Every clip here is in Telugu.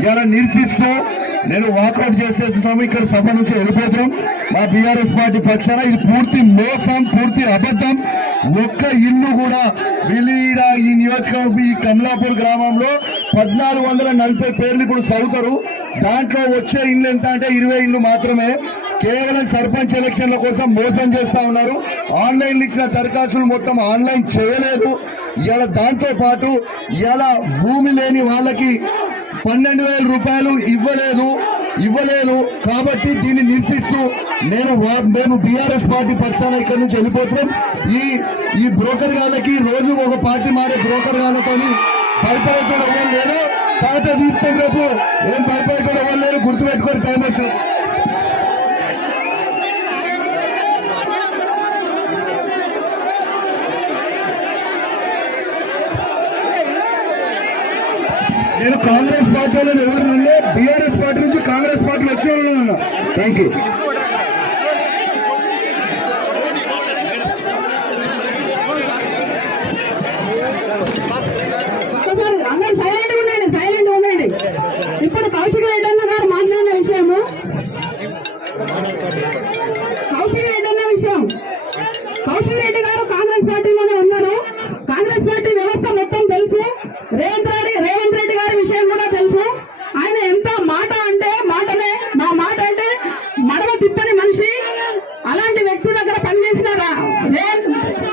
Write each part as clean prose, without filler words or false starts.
ఇలా నిరసిస్తూ నేను వాకౌట్ చేసేస్తున్నాము. ఇక్కడ సభ నుంచి వెళ్ళిపోతున్నాం. మా బీఆర్ఎస్ పార్టీ పక్షాన ఇది పూర్తి మోసం, పూర్తి అబద్ధం. ఒక్క ఇల్లు కూడా విలీడ ఈ నియోజకవర్గం ఈ కమలాపూర్ గ్రామంలో 1440 పేర్లు ఇప్పుడు చదువుతారు. దాంట్లో వచ్చే ఇల్లు ఎంత అంటే 20 ఇల్లు మాత్రమే. కేవలం సర్పంచ్ ఎలక్షన్ల కోసం మోసం చేస్తా ఉన్నారు. ఆన్లైన్ ఇచ్చిన దరఖాస్తులు మొత్తం ఆన్లైన్ చేయలేదు. ఇలా దాంతో పాటు ఇలా భూమి లేని వాళ్ళకి 12,000 రూపాయలు ఇవ్వలేదు. కాబట్టి దీన్ని నిరసిస్తూ మేము బీఆర్ఎస్ పార్టీ పక్షాన ఇక్కడి నుంచి వెళ్ళిపోతున్నాం. ఈ బ్రోకర్ గాళ్ళకి రోజు ఒక పార్టీ మారే బ్రోకర్ గాళ్ళతో భయపడటం ఎవరు లేదు. పాట తీస్తాం రేపు ఏం భయపడటం ఎవరు లేరు. గుర్తుపెట్టుకొని టైం వచ్చింది. నేను కాంగ్రెస్ పార్టీలో ఎవరినంటే బీఆర్ఎస్ పార్టీ నుంచి కాంగ్రెస్ పార్టీలో వచ్చే ఉన్నా. Thank you. అందరూ సైలెంట్ ఉండండి. ఇప్పుడు కౌశిక్ రెడ్డి అన్న గారు మాట్లాడిన విషయము కౌశిక్ రెడ్డి గారు కాంగ్రెస్ పార్టీలోనే ఉన్నారు. కాంగ్రెస్ పార్టీ వ్యవస్థ మొత్తం తెలుసు. రేవంత్ రెడ్డి గారి విషయం కూడా తెలుసు. ఆయన ఎంత మాట అంటే మాటనే, మా మాట అంటే మడవ తిప్పని మనిషి. అలాంటి వ్యక్తి దగ్గర పనిచేసినారా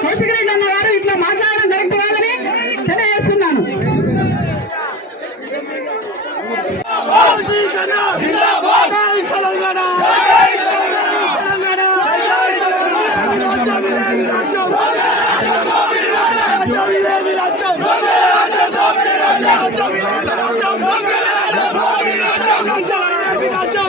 కౌశిక్ రెడ్డి అన్న గారు ఇట్లా మాట్లాడడం కరెక్ట్ కాదని తెలియజేస్తున్నాను. రాజ్యం